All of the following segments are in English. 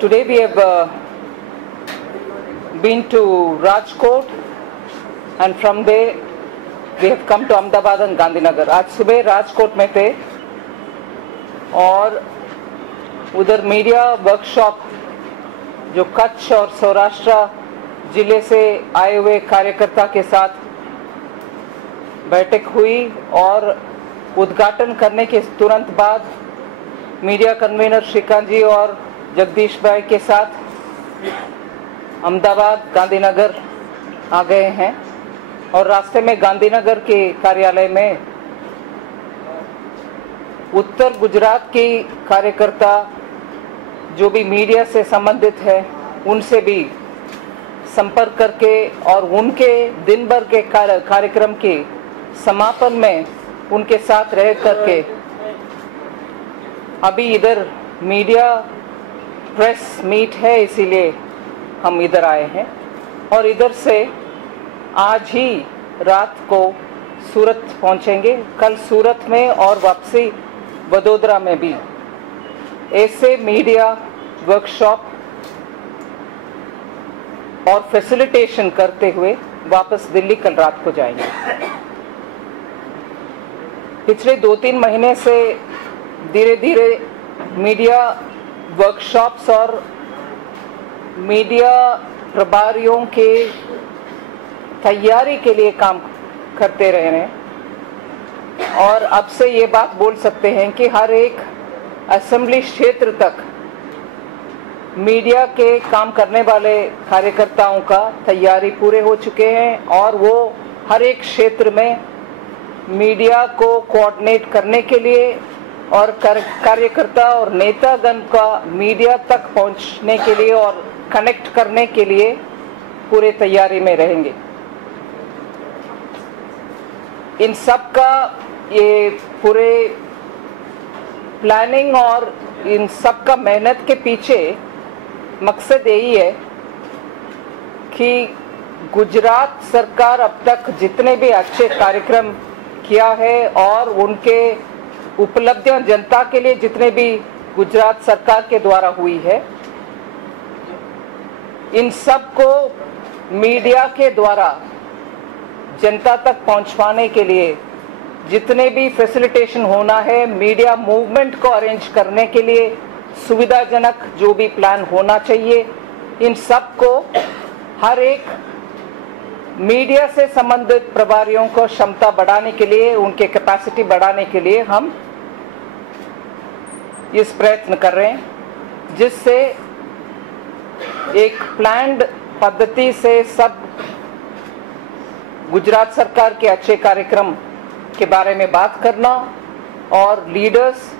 Today we have been to Rajkot and from there we have come to Ahmedabad and Gandhinagar. आज सुबह राजकोट में थे और उधर मीडिया वर्कशॉप जो कच्छ और सौराष्ट्र जिले से आए हुए कार्यकर्ता के साथ बैठक हुई और उद्घाटन करने के तुरंत बाद मीडिया कन्वीनर श्रीकांत जी और जगदीश भाई के साथ अहमदाबाद गांधीनगर आ गए हैं और रास्ते में गांधीनगर के कार्यालय में उत्तर गुजरात की कार्यकर्ता जो भी मीडिया से संबंधित है उनसे भी संपर्क करके और उनके दिन भर के कार्यक्रम के समापन में उनके साथ रह करके अभी इधर मीडिया प्रेस मीट है इसीलिए हम इधर आए हैं और इधर से आज ही रात को सूरत पहुंचेंगे। कल सूरत में और वापसी वडोदरा में भी ऐसे मीडिया वर्कशॉप और फैसिलिटेशन करते हुए वापस दिल्ली कल रात को जाएंगे। पिछले 2-3 महीने से धीरे धीरे मीडिया वर्कशॉप्स और मीडिया प्रभारियों के तैयारी के लिए काम करते रहे हैं और अब से ये बात बोल सकते हैं कि हर एक असेंबली क्षेत्र तक मीडिया के काम करने वाले कार्यकर्ताओं का तैयारी पूरे हो चुके हैं और वो हर एक क्षेत्र में मीडिया को कोऑर्डिनेट करने के लिए और कार्यकर्ता और नेतागण का मीडिया तक पहुंचने के लिए और कनेक्ट करने के लिए पूरे तैयारी में रहेंगे। इन सब का ये पूरे प्लानिंग और इन सब का मेहनत के पीछे मकसद यही है कि गुजरात सरकार अब तक जितने भी अच्छे कार्यक्रम किया है और उनके उपलब्धियां जनता के लिए जितने भी गुजरात सरकार के द्वारा हुई है इन सब को मीडिया के द्वारा जनता तक पहुंचवाने के लिए जितने भी फैसिलिटेशन होना है मीडिया मूवमेंट को अरेंज करने के लिए सुविधाजनक जो भी प्लान होना चाहिए इन सब को हर एक मीडिया से संबंधित प्रभारियों को क्षमता बढ़ाने के लिए उनके कैपेसिटी बढ़ाने के लिए हम इस प्रयत्न कर रहे हैं जिससे एक प्लान्ड पद्धति से सब गुजरात सरकार के अच्छे कार्यक्रम के बारे में बात करना और लीडर्स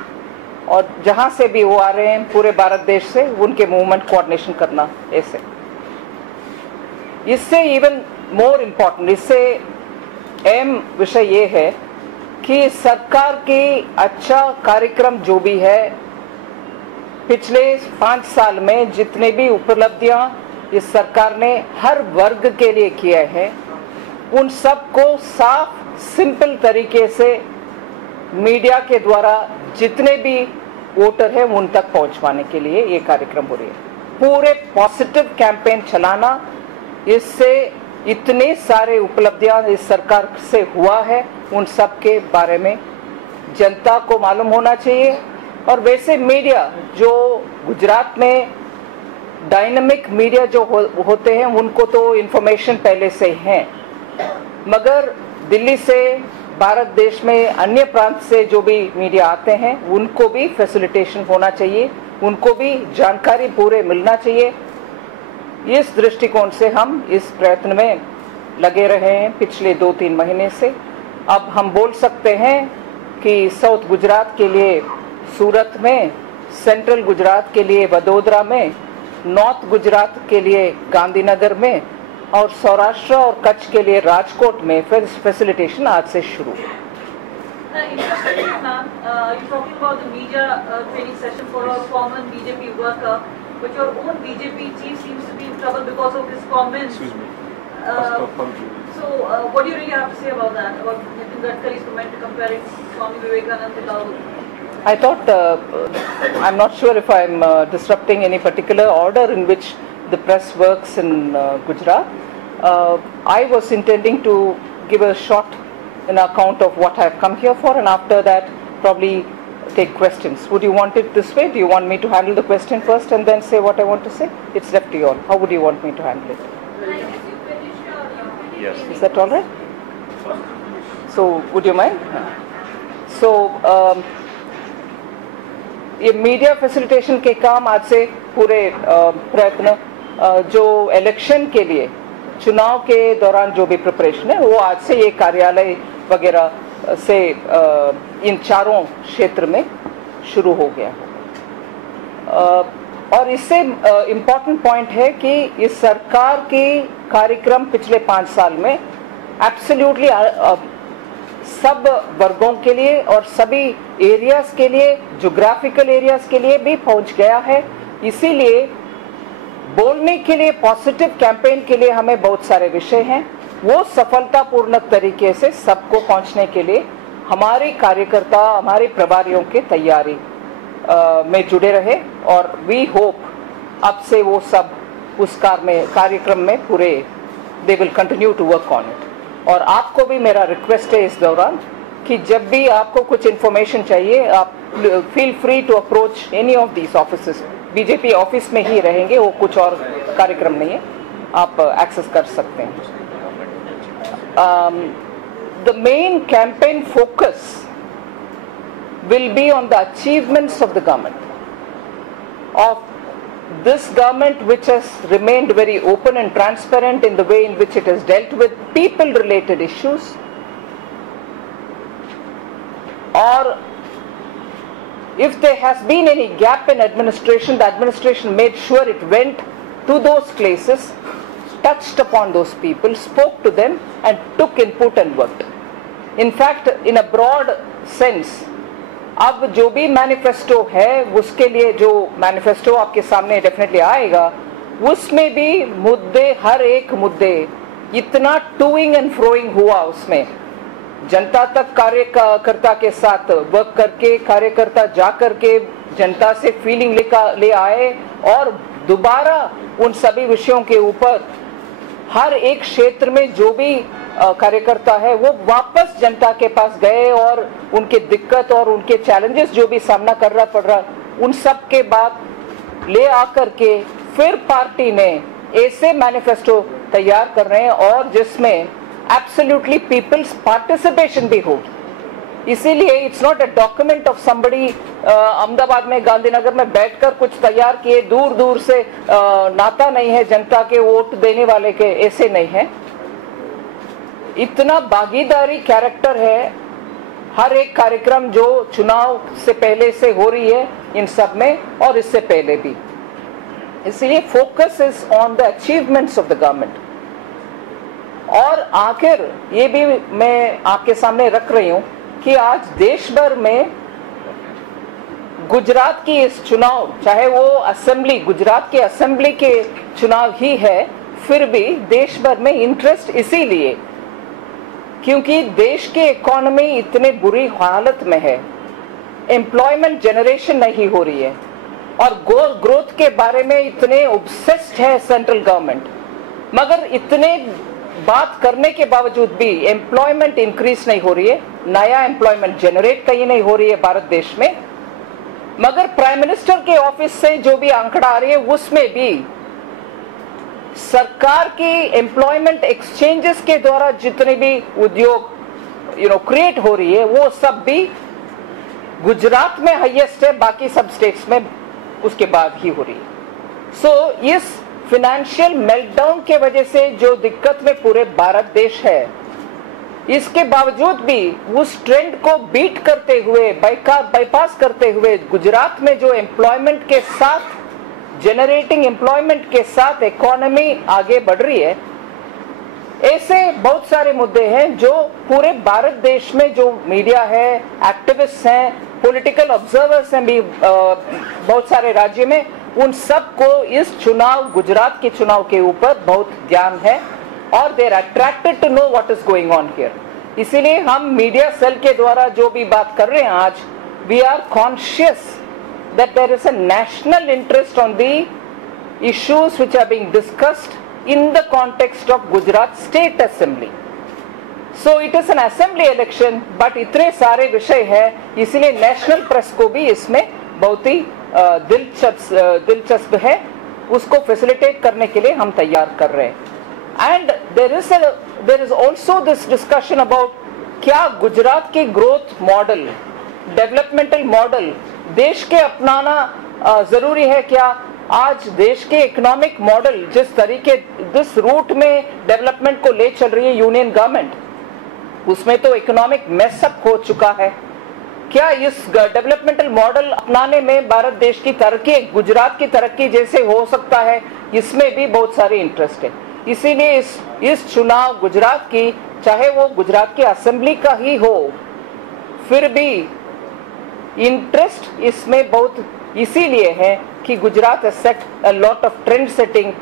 और जहां से भी वो आ रहे हैं पूरे भारत देश से उनके मूवमेंट कोऑर्डिनेशन करना। ऐसे इससे इवन मोर इम्पोर्टेंट इससे अहम विषय ये है कि सरकार की अच्छा कार्यक्रम जो भी है पिछले 5 साल में जितने भी उपलब्धियां इस सरकार ने हर वर्ग के लिए किए हैं उन सब को साफ सिंपल तरीके से मीडिया के द्वारा जितने भी वोटर हैं उन तक पहुंचवाने के लिए ये कार्यक्रम हो रही है। पूरे पॉजिटिव कैंपेन चलाना इससे इतने सारे उपलब्धियां इस सरकार से हुआ है उन सब के बारे में जनता को मालूम होना चाहिए और वैसे मीडिया जो गुजरात में डायनामिक मीडिया जो होते हैं उनको तो इन्फॉर्मेशन पहले से है मगर दिल्ली से भारत देश में अन्य प्रांत से जो भी मीडिया आते हैं उनको भी फैसिलिटेशन होना चाहिए उनको भी जानकारी पूरे मिलना चाहिए। इस दृष्टिकोण से हम इस प्रयत्न में लगे रहे हैं पिछले 2-3 महीने से। अब हम बोल सकते हैं कि साउथ गुजरात के लिए सूरत में, सेंट्रल गुजरात के लिए वडोदरा में, नॉर्थ गुजरात के लिए गांधीनगर में और सौराष्ट्र और कच्छ के लिए राजकोट में फैसिलिटेशन आज से शुरू। But your own BJP chief seems to be in trouble because of his comments. So, what do you really have to say about that? About Nitin Gadkari's comment comparing Swami Vivekananda to Rahul? I thought, I'm not sure if I'm disrupting any particular order in which the press works in Gujarat. I was intending to give a short account of what I've come here for, and after that probably take questions. Would you want it this way? Do you want me to handle the question first and then say what I want to say? It's left to you all. How would you want me to handle it? Yes. Is that all right? So, would you mind? So, ये media facilitation के काम आज से पूरे प्रयत्न जो election के लिए चुनाव के दौरान जो भी प्रिपरेशन है वो आज से ये कार्यालय वगैरह से इन चारों क्षेत्र में शुरू हो गया। और इससे इम्पॉर्टेंट पॉइंट है कि इस सरकार की कार्यक्रम पिछले 5 साल में एब्सोल्युटली सब वर्गों के लिए और सभी एरियाज के लिए, ज्योग्राफिकल एरियाज के लिए भी पहुंच गया है। इसीलिए बोलने के लिए, पॉजिटिव कैंपेन के लिए हमें बहुत सारे विषय हैं, वो सफलतापूर्ण तरीके से सबको पहुंचने के लिए हमारे कार्यकर्ता, हमारे प्रभारियों के तैयारी में जुड़े रहे और वी होप अब से वो सब उस कार्यक्रम में पूरे they will continue to work on it. और आपको भी मेरा रिक्वेस्ट है इस दौरान कि जब भी आपको कुछ इन्फॉर्मेशन चाहिए आप feel free to approach any of these offices. BJP office में ही रहेंगे, वो कुछ और कार्यक्रम नहीं है, आप एक्सेस कर सकते हैं। The main campaign focus will be on the achievements of the government, of this government which has remained very open and transparent in the way in which it has dealt with people related issues, or if there has been any gap in administration, the administration made sure it went to those places, touched upon those people, spoke to them and took input and worked. In fact, in a broad sense, अब जो भी manifesto है उसके लिए जो manifesto आपके सामने definitely आएगा उसमें भी मुद्दे, हर एक मुद्दे इतना टूइंग एंड फ्रोइंग हुआ, उसमें जनता तक कार्यकर्ता के साथ वर्क करके कार्यकर्ता जा करके जनता से फीलिंग ले आए और दोबारा उन सभी विषयों के ऊपर हर एक क्षेत्र में जो भी कार्यकर्ता है वो वापस जनता के पास गए और उनके दिक्कत और उनके चैलेंजेस जो भी सामना करना पड़ रहा उन सब के बाद ले आकर के फिर पार्टी ने ऐसे मैनिफेस्टो तैयार कर रहे हैं और जिसमें एब्सोल्युटली पीपल्स पार्टिसिपेशन भी होगी। इसीलिए it's not a document of somebody Ahmedabad में, गांधीनगर में बैठकर कुछ तैयार किए, दूर दूर से नाता नहीं है जनता के वोट देने वाले के, ऐसे नहीं है। इतना भागीदारी कैरेक्टर है हर एक कार्यक्रम जो चुनाव से पहले से हो रही है इन सब में और इससे पहले भी। इसलिए focus is on the achievements of the government. और आखिर ये भी मैं आपके सामने रख रही हूं कि आज देश भर में गुजरात की इस चुनाव, चाहे वो असेंबली, गुजरात के असेंबली के चुनाव ही है, फिर भी देश भर में इंटरेस्ट इसीलिए क्योंकि देश की इकोनॉमी इतने बुरी हालत में है, एम्प्लॉयमेंट जनरेशन नहीं हो रही है और ग्रोथ के बारे में इतने ऑब्सेस्ड है सेंट्रल गवर्नमेंट, मगर इतने बात करने के बावजूद भी एम्प्लॉयमेंट इंक्रीज नहीं हो रही है, नया एम्प्लॉयमेंट जनरेट कहीं नहीं हो रही है भारत देश में। मगर प्राइम मिनिस्टर के ऑफिस से जो भी आंकड़ा आ रही है उसमें भी सरकार की एम्प्लॉयमेंट एक्सचेंजेस के द्वारा जितने भी उद्योग क्रिएट हो रही है वो सब भी गुजरात में हाईएस्ट है, बाकी सब स्टेट्स में उसके बाद ही हो रही है। सो इस फाइनेंशियल मेल्टडाउन के वजह से जो दिक्कत में पूरे भारत देश है, इसके बावजूद भी उस ट्रेंड को बीट करते हुए, बाईपास करते हुए गुजरात में जो एम्प्लॉयमेंट के साथ, जनरेटिंग एम्प्लॉयमेंट के साथ इकोनॉमी आगे बढ़ रही है, ऐसे बहुत सारे मुद्दे हैं जो पूरे भारत देश में जो मीडिया है, एक्टिविस्ट हैं, पॉलिटिकल ऑब्जर्वर्स हैं भी बहुत सारे राज्य में, उन सब को इस चुनाव, गुजरात के चुनाव के ऊपर बहुत ध्यान है और they are attracted to know what is going on here. इसीलिए हम मीडिया सेल के द्वारा जो भी बात कर रहे हैं आज, we are conscious that there is a national interest on the issues which are being discussed in the context of Gujarat State Assembly. So it is an assembly election, but इतने सारे विषय है, इसलिए नेशनल प्रेस को भी इसमें बहुत ही दिलचस्प है, उसको फैसिलिटेट करने के लिए हम तैयार कर रहे हैं. And there is also this discussion about क्या गुजरात की ग्रोथ मॉडल, डेवलपमेंटल मॉडल देश के अपनाना जरूरी है क्या? आज देश के इकोनॉमिक मॉडल जिस तरीके जिस रूट में डेवलपमेंट को ले चल रही है यूनियन गवर्नमेंट, उसमें तो इकोनॉमिक मेसअप हो चुका है. क्या इस डेवलपमेंटल मॉडल अपनाने में भारत देश की तरक्की गुजरात की तरक्की जैसे हो सकता है? इसमें भी बहुत सारे इंटरेस्ट है. इसीलिए इस चुनाव गुजरात की, चाहे वो गुजरात की असेंबली का ही हो, फिर भी इंटरेस्ट इसमें बहुत इसीलिए है कि Gujarat has set a lot of trend setting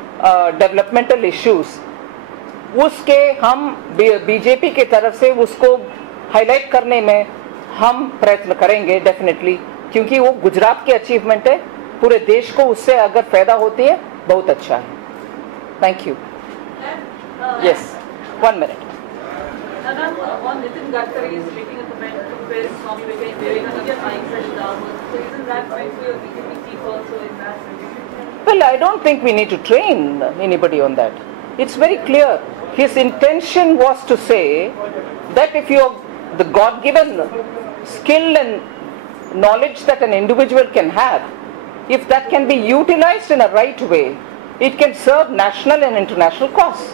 developmental issues. उसके हम बीजेपी की तरफ से उसको हाईलाइट करने में हम प्रयत्न करेंगे डेफिनेटली, क्योंकि वो गुजरात की अचीवमेंट है, पूरे देश को उससे अगर फायदा होती है बहुत अच्छा है. Thank you. Yes, 1 minute. On Nitin Gadkari is making a comment to where Swami Vivekananda buying such downwards. So isn't that meant for your BJP chief also in that situation? Well, I don't think we need to train anybody on that. It's very clear. His intention was to say that if you have the God-given skill and knowledge that an individual can have, if that can be utilized in a right way, it can serve national and international cause.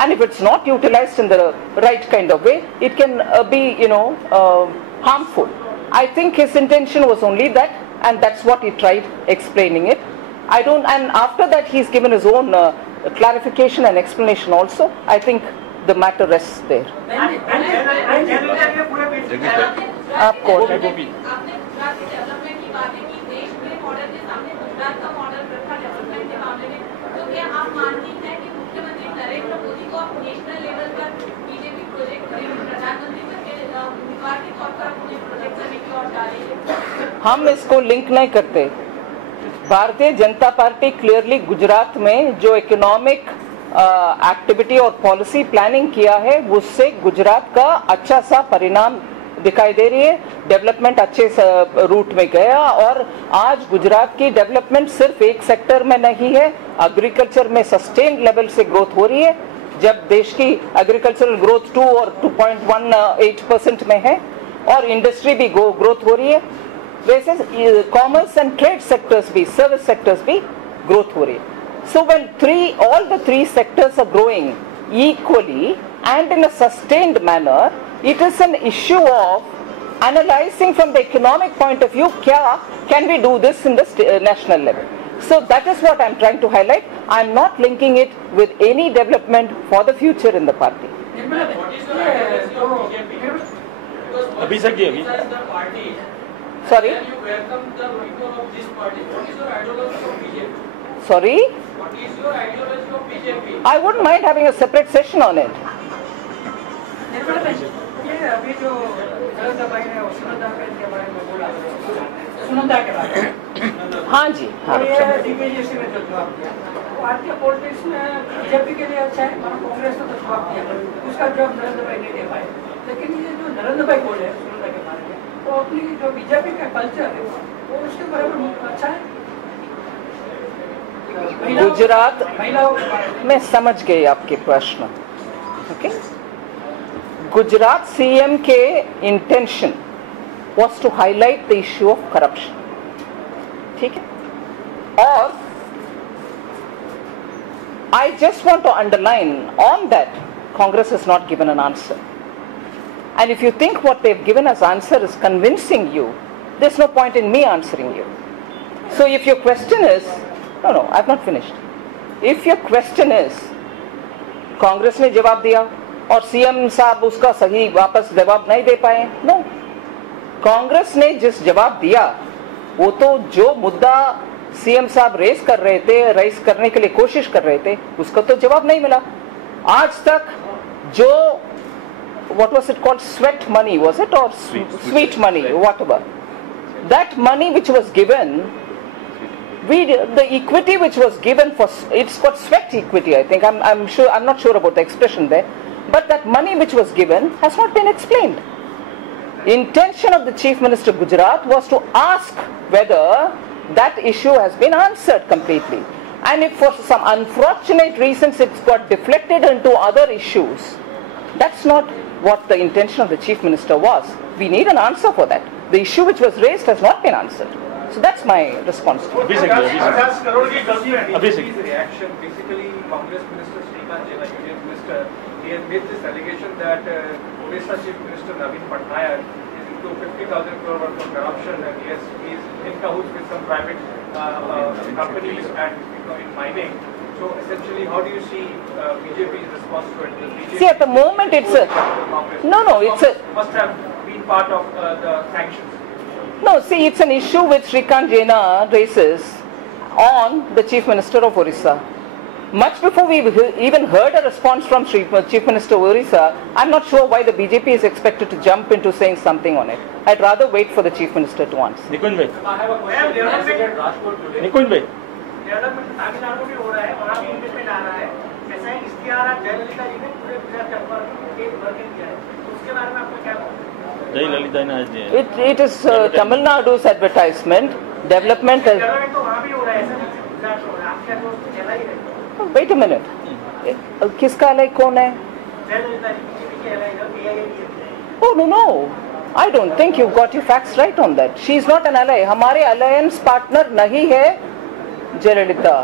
And if it's not utilized in the right kind of way, it can be, harmful. I think his intention was only that, and that's what he tried explaining it. And after that he's given his own clarification and explanation also. I think the matter rests there. आपको आपने गुजरात के development की बातें की, देश में model के सामने गुजरात का मॉडल रखा डेवलपमेंट के मामले में, तो क्या आप मानती हैं कि मुख्यमंत्री नरेंद्र मोदी को आप नेशनल लेवल पर बीजेपी प्रोजेक्ट प्रधानमंत्री के उम्मीदवार के तौर पर मुझे प्रोजेक्ट करने की ओर डालेंगे? हम इसको लिंक नहीं करते. भारतीय जनता पार्टी क्लियरली गुजरात में जो इकोनॉमिक एक्टिविटी और पॉलिसी प्लानिंग किया है, उससे गुजरात का अच्छा सा परिणाम दिखाई दे रही है. डेवलपमेंट अच्छे रूट में गया, और आज गुजरात की डेवलपमेंट सिर्फ एक सेक्टर में नहीं है, एग्रीकल्चर में सस्टेन्ड लेवल से ग्रोथ हो रही है. जब देश की एग्रीकल्चरल ग्रोथ 2 और 2.18% में है, और इंडस्ट्री भी ग्रोथ हो रही है, वैसे कॉमर्स एंड ट्रेड सेक्टर्स भी, सर्विस सेक्टर्स भी ग्रोथ हो रही है. So when all the three sectors are growing equally and in a sustained manner, it is an issue of analyzing from the economic point of view, can we do this in the national level? So that is what I am trying to highlight. I am not linking it with any development for the future in the party. Sorry? Sorry? What is your ideology of BJP? I wouldn't mind having a separate session on it. ये अभी जो नरेंद्र भाई ने सुनंदा के बारे में बोला, सुनंदा के बारे में, हाँ जी, हाँ. ये डीपीजीसी ने जो जवाब दिया, वो भारतीय पॉलिटिक्स में बीजेपी के लिए अच्छा है, मगर कांग्रेस ने तो जवाब दिया, उसका जवाब नरेंद्र भाई नहीं दे पाए. लेकिन ये जो नरेंद्र भाई बोले सुनंदा के बारे में, वो अपनी जो बीजेपी का कल्चर है वो उसके बराबर अच्छा है. गुजरात में समझ गई आपके प्रश्न. ओके, गुजरात सीएम के intention was to highlight the issue of corruption. ठीक है, और I just want to underline on that Congress has not given an answer. And if you think what they've given as answer is convincing you, there's no point in me answering you. So if your question is, no, I've not finished. If your question is, Congress ने जवाब दिया और CM साहब उसका सही वापस जवाब नहीं दे पाए, नो. कांग्रेस ने जिस जवाब दिया वो तो जो मुद्दा सीएम साहब रेस कर रहे थे, रेस करने के लिए कोशिश कर रहे थे, उसका तो जवाब नहीं मिला. आज तक जो what was it called, sweat money was it, or sweet money, whatever, that money which was given, the equity which was given for, it's got sweat equity, I think, I'm not sure about the expression there, but that money which was given has not been explained. Intention of the Chief Minister of Gujarat was to ask whether that issue has been answered completely. And if for some unfortunate reasons it's got deflected into other issues, that's not what the intention of the Chief Minister was. We need an answer for that. The issue which was raised has not been answered. So that's my response to it. That's Karolji Government's reaction. Basically, Congress Minister Srikanth Jena, Union Minister, he has made this allegation that Odisha Chief Minister Naveen Patnaik is into 50,000 crore worth of corruption, and he's in cahoots with some private companies and in mining. So essentially, how do you see BJP's response to it? See, at the moment it's a... No, it's a... Must have been part of the sanctions. No, see, it's an issue which Srikanth Jena raises on the Chief Minister of Orissa. Much before we even heard a response from Chief Minister of Orissa, I'm not sure why the BJP is expected to jump into saying something on it. I'd rather wait for the Chief Minister to answer. I have a question. Development Tamil Nadu में हो रहा है, वहाँ भी investment आ रहा है, ऐसा ही इश्तिहार जयललिता जी ने पूरे गुजरात जनपद के वर्किंग किया है, तो उसके बारे में आपको क्या लगता है? It is Tamil Nadu's advertisement. Development has... development तो वहाँ भी हो रहा है, ऐसा नहीं गुजरात में हो रहा है, आपके दोस्त तो चला ही रहे। Wait a minute. किसका allied कौन है? जयललिता जी बीजेपी के allied है, AIADMK। Oh no. I don't think you've got your facts right on that. She is not an ally. हमारे alliance partner नहीं है Jayalalitha.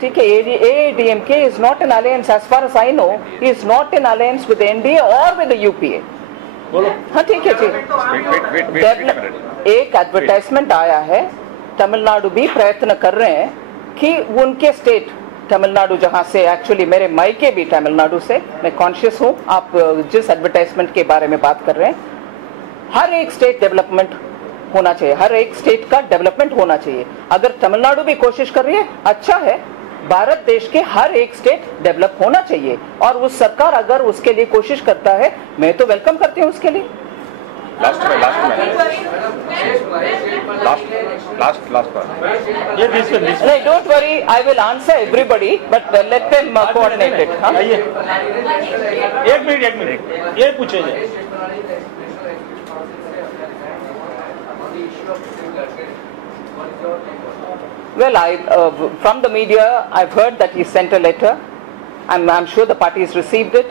ठीक है, AIADMK is not an alliance, as far as I know, he is not in alliance with the NDA or with the UPA. हाँ ठीक है जी. एक advertisement आया है, तमिलनाडु भी प्रयत्न कर रहे हैं कि उनके स्टेट, तमिलनाडु जहाँ से एक्चुअली मेरे मायके भी तमिलनाडु से, मैं कॉन्शियस हूँ आप जिस एडवर्टाइजमेंट के बारे में बात कर रहे हैं, हर एक स्टेट डेवलपमेंट होना चाहिए, हर एक स्टेट का डेवलपमेंट होना चाहिए. अगर तमिलनाडु भी कोशिश कर रही है, अच्छा है. भारत देश के हर एक स्टेट डेवलप होना चाहिए और उस सरकार अगर उसके लिए कोशिश करता है, मैं तो वेलकम करती हूँ उसके लिए. Last one. Yeah, this one. No, don't worry, I will answer everybody, but let them coordinate it. हाँ? एक मिनट ये पूछे जाए. Well, from the media, I've heard that he sent a letter. I'm sure the party has received it,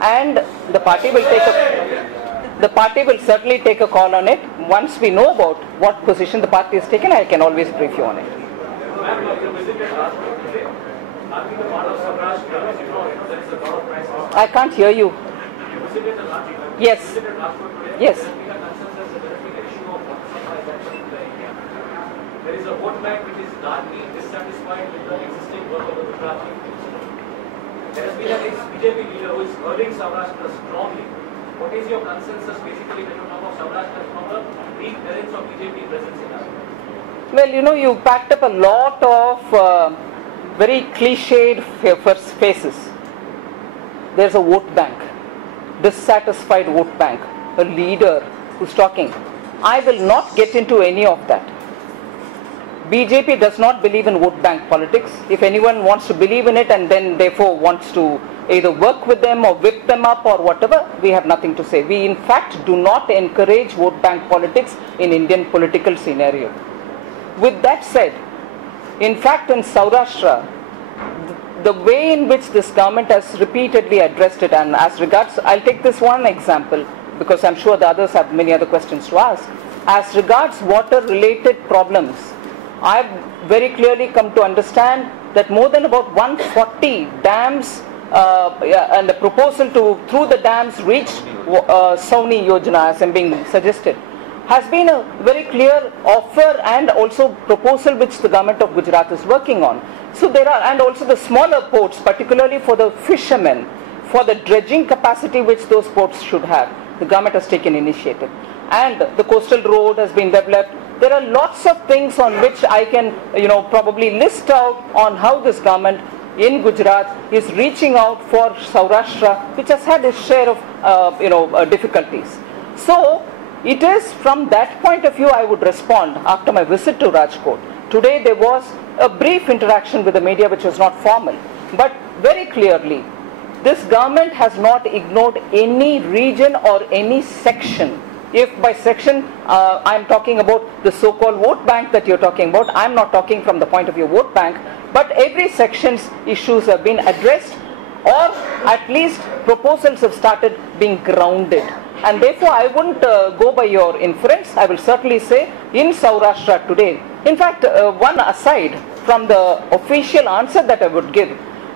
and the party will certainly take a call on it. Once we know about what position the party has taken, I can always brief you on it. I can't hear you. Yes. There is a vote bank which is largely dissatisfied with the existing work of the Gujarat Chief Minister. There has been an ex-BJP leader who is urging Saurashtra strongly. What is your consensus basically when you talk of Saurashtra from the weak terrains of BJP presence in Assam? Well, you packed up a lot of very cliched faces. There's a vote bank, dissatisfied vote bank, a leader who's talking. I will not get into any of that. BJP does not believe in vote bank politics. If anyone wants to believe in it and then therefore wants to either work with them or whip them up or whatever, we have nothing to say. We in fact do not encourage vote bank politics in Indian political scenario. With that said, in fact in Saurashtra, the way in which this government has repeatedly addressed it, and as regards, I'll take this one example because I'm sure the others have many other questions to ask. As regards water related problems, I've very clearly come to understand that more than about 140 dams and the proposal to through the dams reach Sauni Yojana as being suggested has been a very clear offer and also proposal which the government of Gujarat is working on. So there are, and also the smaller ports, particularly for the fishermen, for the dredging capacity which those ports should have, the government has taken initiative. And the coastal road has been developed. There are lots of things on which I can, probably list out on how this government in Gujarat is reaching out for Saurashtra, which has had its share of, difficulties. So, It is from that point of view I would respond after my visit to Rajkot. Today there was a brief interaction with the media which was not formal, but very clearly this government has not ignored any region or any section. If by section I am talking about the so-called vote bank that you're talking about, I am not talking from the point of view vote bank, but every section's issues have been addressed, or at least proposals have started being grounded. And therefore I wouldn't go by your inference. I will certainly say in Saurashtra today, in fact one aside from the official answer that I would give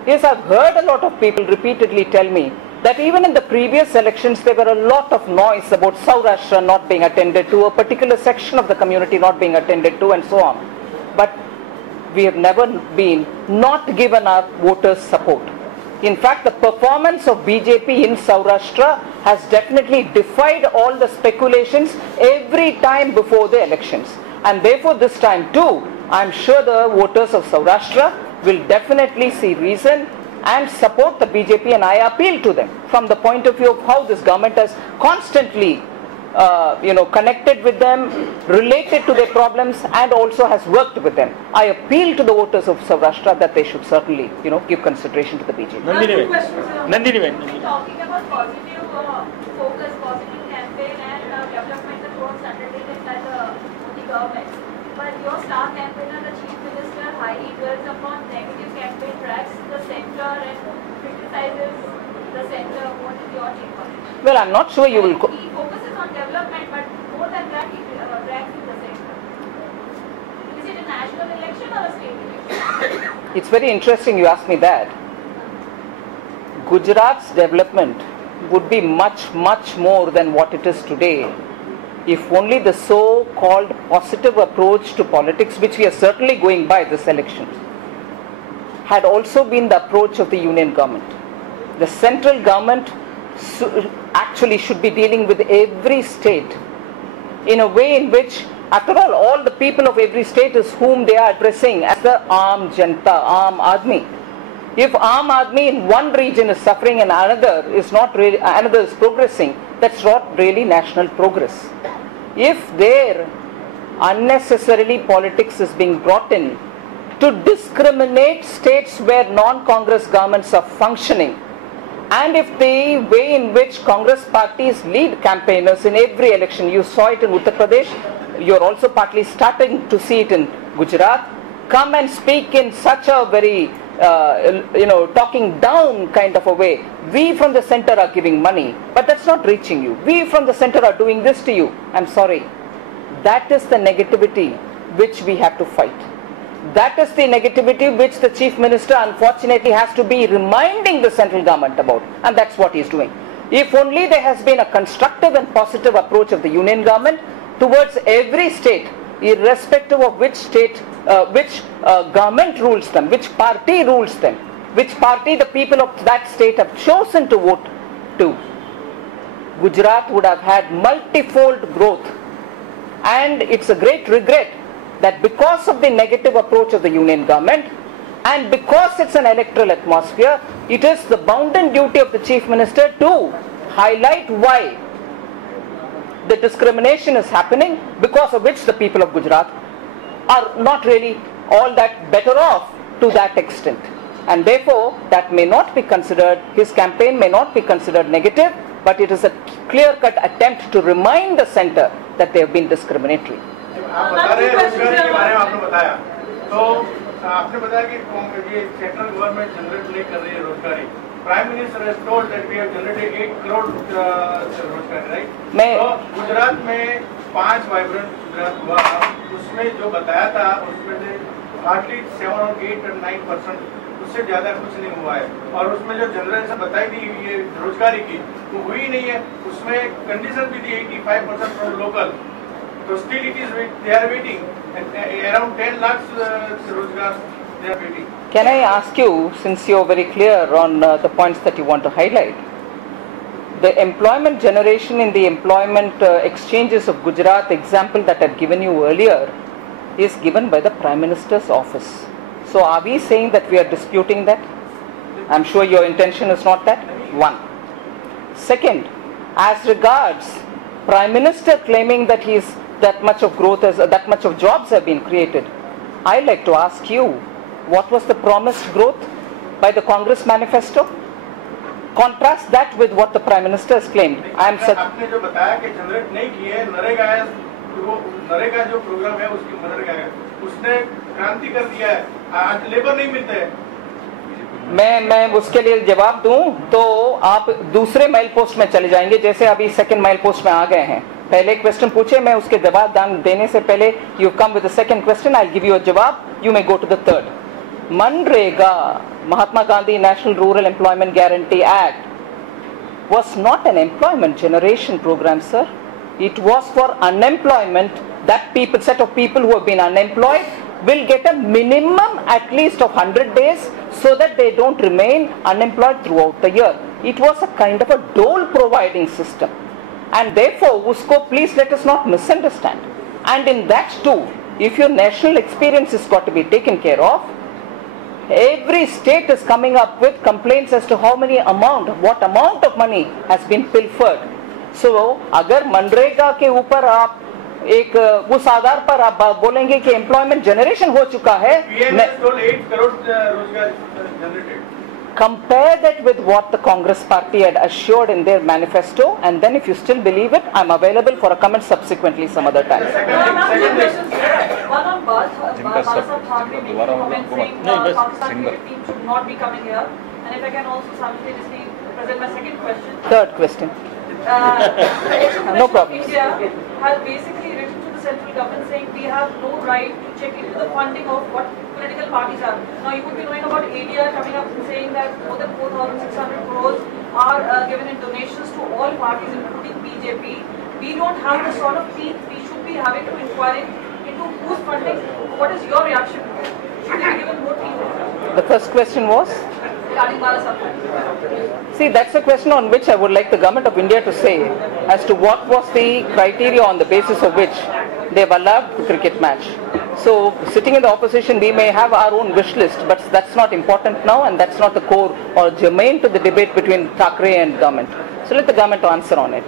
is I've heard a lot of people repeatedly tell me that even in the previous elections there were a lot of noise about Saurashtra not being attended to, a particular section of the community not being attended to, and so on. But we have never been not given our voters support. In fact, the performance of BJP in Saurashtra has definitely defied all the speculations every time before the elections. And therefore this time too, I am sure the voters of Saurashtra will definitely see reason and support the BJP, and I appeal to them from the point of view of how this government has constantly connected with them, related to their problems, and also has worked with them. I appeal to the voters of Saurashtra that they should certainly, give consideration to the BJP. Nandini Talking about positive focus, positive campaign and development approach undertaken by the Modi government. But your star campaigner, the Chief Minister, highly dwells upon negative campaign tracks the center and criticizes the center. What is your take on it? Well, I'm not sure you will... He focuses on development, but more than that, he tracks in the center. Is it a national election or a state election? It's very interesting you ask me that. Gujarat's development would be much, much more than what it is today if only the so-called positive approach to politics, which we are certainly going by this election, had also been the approach of the union government. The central government actually should be dealing with every state in a way in which, after all the people of every state is whom they are addressing as the Aam Janta, Aam Admi. If Aam Admi in one region is suffering and another is progressing, that's not really national progress. If there unnecessarily politics is being brought in to discriminate states where non-Congress governments are functioning, and if the way in which Congress parties lead campaigners in every election, you saw it in Uttar Pradesh, you're also partly starting to see it in Gujarat, come and speak in such a very talking down kind of a way. We from the center are giving money, but that's not reaching you. We from the center are doing this to you. I'm sorry. That is the negativity which we have to fight. That is the negativity which the Chief Minister unfortunately has to be reminding the central government about, and that's what he's doing. If only there has been a constructive and positive approach of the union government towards every state, irrespective of which state, which government rules them, which party rules them, which party the people of that state have chosen to vote to, Gujarat would have had multifold growth. And it's a great regret that because of the negative approach of the union government and because it's an electoral atmosphere, it is the bounden duty of the Chief Minister to highlight why the discrimination is happening, because of which the people of Gujarat are not really all that better off to that extent. And therefore, that may not be considered, his campaign may not be considered negative, but it is a clear-cut attempt to remind the center that they have been discriminatory. आप बता रहे हैं रोजगार के बारे में आपने बताया, तो आपने बताया कि ये सेंट्रल गवर्नमेंट जनरेट नहीं कर रही है रोजगारी. Prime minister has told that we have generated 8 crore रोजगार, right? तो गुजरात में 5 वाइब्रेंट गुजरात हुआ, उसमें जो बताया था उसमें से हार्डली 7 और 8 और 9%, उससे ज्यादा कुछ नहीं हुआ है. और उसमें जो जनरेशन बताई थी ये रोजगारी की वो हुई नहीं है. उसमें कंडीशन भी थी 85% from local. So still it is, they are waiting, around 10 lakhs rozgar they are waiting. Can I ask you, since you are very clear on the points that you want to highlight, the employment generation in the employment exchanges of Gujarat example that I had given you earlier is given by the Prime Minister's office. So are we saying that we are disputing that? I'm sure your intention is not that. One. Second, as regards Prime Minister claiming that that much of growth, that much of jobs have been created. I'd like to ask you, what was the promised growth by the Congress manifesto? Contrast that with what the Prime Minister has claimed. आपने जो बताया कि generate नहीं किए, नरेगा जो programme है उसकी मनरेगा है, उसने क्रांति कर दिया है, आज लेबर नहीं मिलते हैं। मैं उसके लिए जवाब दूं तो आप दूसरे माइल पोस्ट में चले जाएंगे, जैसे अभी सेकंड माइल पोस्ट में आ गए हैं। पहले क्वेश्चन पूछे, मैं उसके जवाब देने से पहले you come with the second question, I will give you a जवाब, you may go to the third. MNREGA, Mahatma Gandhi National Rural Employment Guarantee Act, was not an employment generation program, sir. It was for unemployment. That set of people who have been unemployed will get a minimum at least of 100 days so that they don't remain unemployed throughout the year. It was a kind of a dole providing system. And therefore, usko please let us not misunderstand. And in that too, if your national experience is got to be taken care of, every state is coming up with complaints as to what amount of money has been pilfered. So, अगर मनरेगा के ऊपर आप एक उस आधार पर आप बोलेंगे कि एम्प्लॉयमेंट जनरेशन हो चुका है, compare that with what the Congress party had assured in their manifesto, and then if you still believe it, I'm available for a comment subsequently some other time. One on Balasaheb Thackeray making comments saying Pakistan cricket team should not be coming here, and if I can also simultaneously present my second question. Third question. No problem. India has basically written to the central government saying we have no right to check into the funding of what political parties are. Now you would be knowing about ADR coming up and saying that more than 4,600 crores are given in donations to all parties including BJP. We don't have the sort of teeth we should be having to inquire into who's funding. What is your reaction to it? Should they be given more teeth? The first question was? Regarding Balasaheb. See, that's a question on which I would like the government of India to say as to what was the criteria on the basis of which they have allowed the cricket match. So, sitting in the opposition, we may have our own wish list, but that's not important now, and that's not the core or germane to the debate between Thackeray and government. So, let the government answer on it.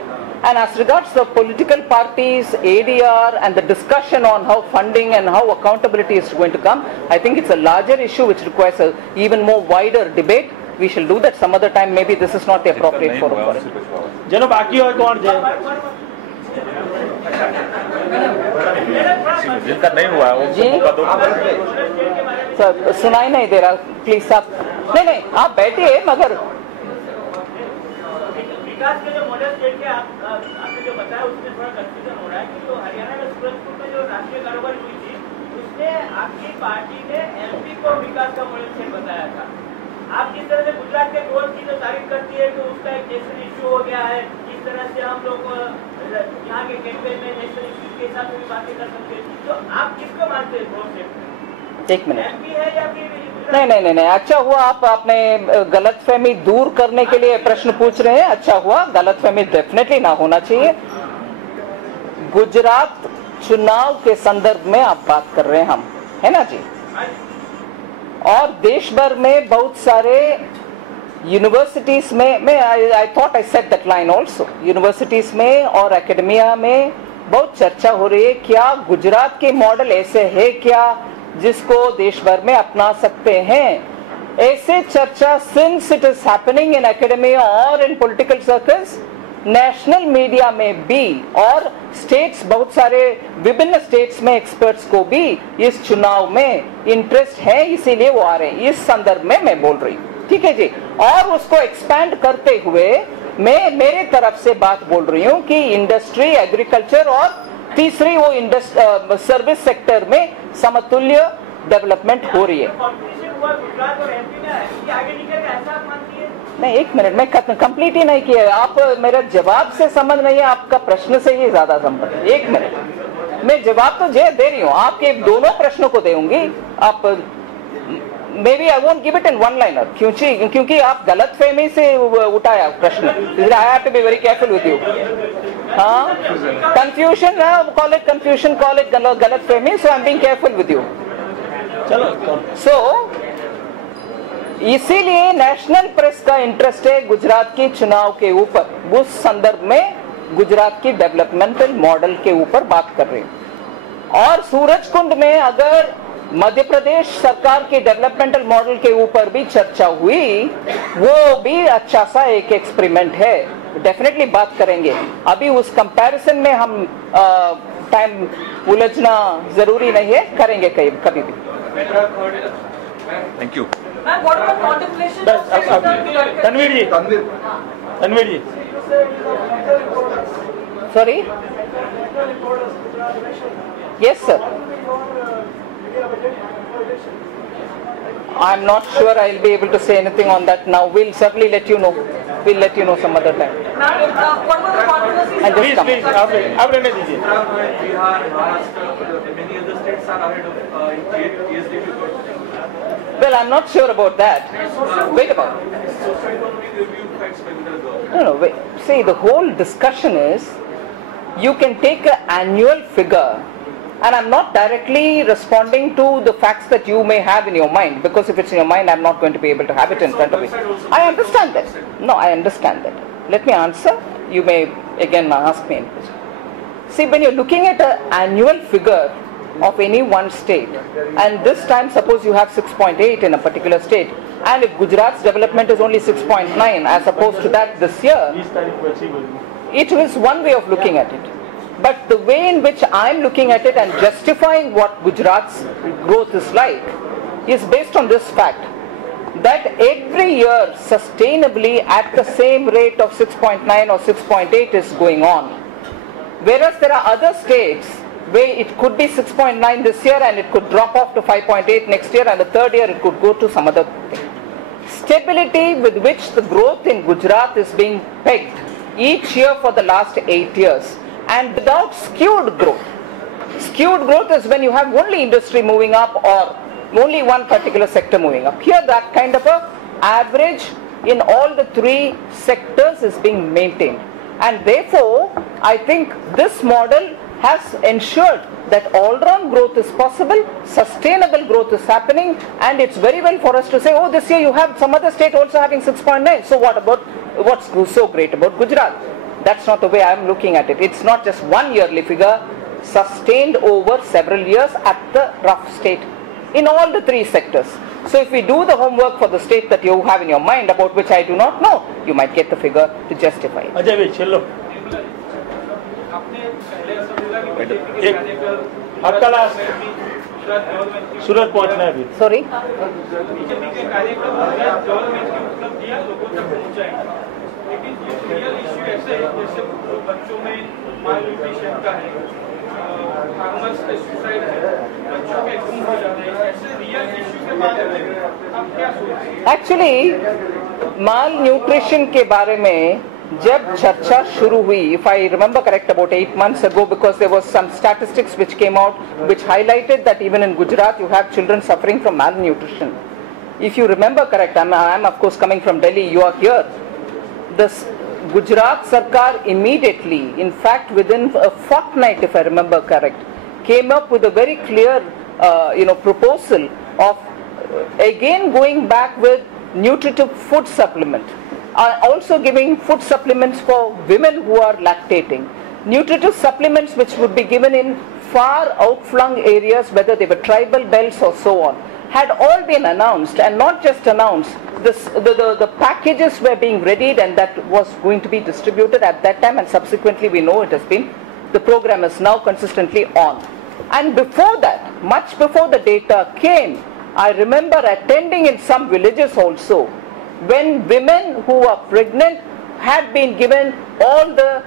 And as regards the political parties, ADR, and the discussion on how funding and how accountability is going to come, I think it's a larger issue which requires an even more wider debate. We shall do that some other time. Maybe this is not the appropriate forum for it. चलो बाकी और कौन जाए? जिनका नहीं हुआ है वो मौका दो। सर सुनाई नहीं दे रहा, प्लीज साहब। नहीं आप बैठिए, मगर विकास के जो मॉडल स्टेट के आपने जो बताया उसमें थोड़ा कंफ्यूजन हो रहा है कि जो हरियाणा में सूरजपुर में जो राष्ट्रीय कारोबार हुई थी उसमें आपकी पार्टी ने एमपी को विकास का मॉडल स्टेट बताया था। आप जिस तरह से गुजरात के गोल की जो तारीफ करती है कि उसका एक नेशनल इश्यू हो गया है, जिस तरह से हम लोग यहाँ के कैंपेन में नेशनल इश्यू के साथ भी बातें कर सकते हैं, तो आप किसको मानते हैं गोल स्टेट? एक मिनट। एमपी है या फिर नहीं, अच्छा हुआ आप अपने गलतफहमी दूर करने के लिए प्रश्न पूछ रहे हैं। अच्छा हुआ, गलतफहमी डेफिनेटली ना होना चाहिए। गुजरात चुनाव के संदर्भ में आप बात कर रहे हैं, हम है ना जी। और देश भर में बहुत सारे यूनिवर्सिटीज में I thought I said that line also, universities में और एकेडमिया में बहुत चर्चा हो रही है, क्या गुजरात के मॉडल ऐसे है क्या जिसको देश भर में अपना सकते हैं। ऐसे चर्चा since it is happening in academia और in political circles, national media में भी, और स्टेट्स, बहुत सारे विभिन्न स्टेट्स में एक्सपर्ट्स को भी इस चुनाव में इंटरेस्ट है, इसीलिए वो आ रहे हैं। इस संदर्भ में मैं बोल रही हूँ, ठीक है जी। और उसको एक्सपैंड करते हुए मैं मेरे तरफ से बात बोल रही हूँ कि इंडस्ट्री, एग्रीकल्चर और तीसरी वो सर्विस सेक्टर में समतुल्य डेवलपमेंट हो रही है। नहीं, एक मिनट, मैं कंप्लीट ही नहीं किया। आप मेरा जवाब से संबंध नहीं है, आपका प्रश्न से ही ज्यादा संबंध है। एक मिनट, मैं जवाब तो दे रही हूँ, आपके दोनों प्रश्नों को दूंगी। आप may be I won't give it in one liner, क्योंकि आप गलत फहमी से उठाया प्रश्न। I have to be very careful with you. हाँ, confusion, call it confusion, call it गलत फहमी, so I am being careful with you. So इसीलिए नेशनल प्रेस का इंटरेस्ट है गुजरात के चुनाव के ऊपर। उस संदर्भ में गुजरात की डेवलपमेंटल मॉडल के ऊपर बात कर रही हूँ। और सूरजकुंड में अगर मध्य प्रदेश सरकार के डेवलपमेंटल मॉडल के ऊपर भी चर्चा हुई, वो भी अच्छा सा एक एक्सपेरिमेंट है, डेफिनेटली बात करेंगे। अभी उस कंपैरिजन में हम टाइम उलझना जरूरी नहीं है, करेंगे कभी भी। Thank you. Ma'am, what about contemplation of Tanveer ji Sorry? Yes, sir. I'm not sure I'll be able to say anything on that now. We'll certainly let you know. We'll let you know some other time. Ma'am, what about the controversies? And just come. Please आप रहने दीजिए। Bihar, Maharashtra, many other states are ahead of GSDP. Well, I'm not sure about that. Wait about it. Socioeconomic review facts by the government. No, wait. See, the whole discussion is, you can take an annual figure, and I'm not directly responding to the facts that you may have in your mind, because if it's in your mind, I'm not going to be able to have it in front of me. I understand that. No, I understand that. Let me answer. You may again ask me. See, when you're looking at an annual figure of any one state, and this time suppose you have 6.8 in a particular state, and if Gujarat's development is only 6.9 as opposed to that this year, it is one way of looking at it. But the way in which I am looking at it and justifying what Gujarat's growth is like is based on this fact, that every year sustainably at the same rate of 6.9 or 6.8 is going on. Whereas there are other states where it could be 6.9 this year and it could drop off to 5.8 next year, and the third year it could go to some other thing. Stability with which the growth in Gujarat is being pegged each year for the last 8 years, and without skewed growth. Skewed growth is when you have only industry moving up or only one particular sector moving up. Here that kind of a average in all the three sectors is being maintained, and therefore I think this model has ensured that all-round growth is possible, sustainable growth is happening, and it's very well for us to say, oh, this year you have some other state also having 6.9, so what about, what's so great about Gujarat? That's not the way I'm looking at it. It's not just one yearly figure, sustained over several years at the rough state in all the three sectors. So if we do the homework for the state that you have in your mind, about which I do not know, you might get the figure to justify it. Ajay भाई चलो आपका last सूरत पहुंचना है अभी। Sorry? BJP के कार्यक्रम government की उपलब्धियां लोगों तक पहुंचाएंगे, लेकिन ये रियल इश्यू ऐसे है जैसे बच्चों में माल न्यूट्रिशन का है, फार्मर्स के सुसाइड है, बच्चों के गुम हो जाते हैं, ऐसे रियल इश्यू के बारे में आप क्या सोचते हैं? एक्चुअली माल न्यूट्रिशन के बारे में जब चर्चा शुरू हुई, if I remember correct, about 8 months ago, because there was some statistics which came out which highlighted that even in Gujarat you have children suffering from malnutrition. If you remember correct, I'm of course coming from Delhi, you are here. This Gujarat Sarkar immediately, in fact within a fortnight if I remember correct, came up with a very clear proposal of again going back with nutritive food supplement. Also giving food supplements for women who are lactating. Nutritive supplements which would be given in far outflung areas, whether they were tribal belts or so on, had all been announced, and not just announced, the packages were being readied and that was going to be distributed at that time, and subsequently we know it has been, the program is now consistently on. And before that, much before the data came, I remember attending in some villages also, when women who are pregnant had been given all the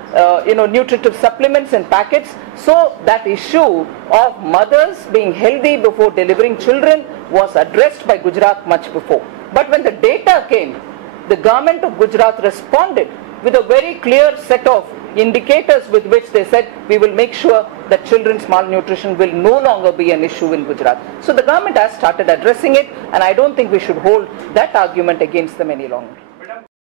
nutritive supplements and packets, so that issue of mothers being healthy before delivering children was addressed by Gujarat much before. But when the data came, the government of Gujarat responded with a very clear set of indicators with which they said, we will make sure that children's malnutrition will no longer be an issue in Gujarat. So the government has started addressing it, and I don't think we should hold that argument against them any longer.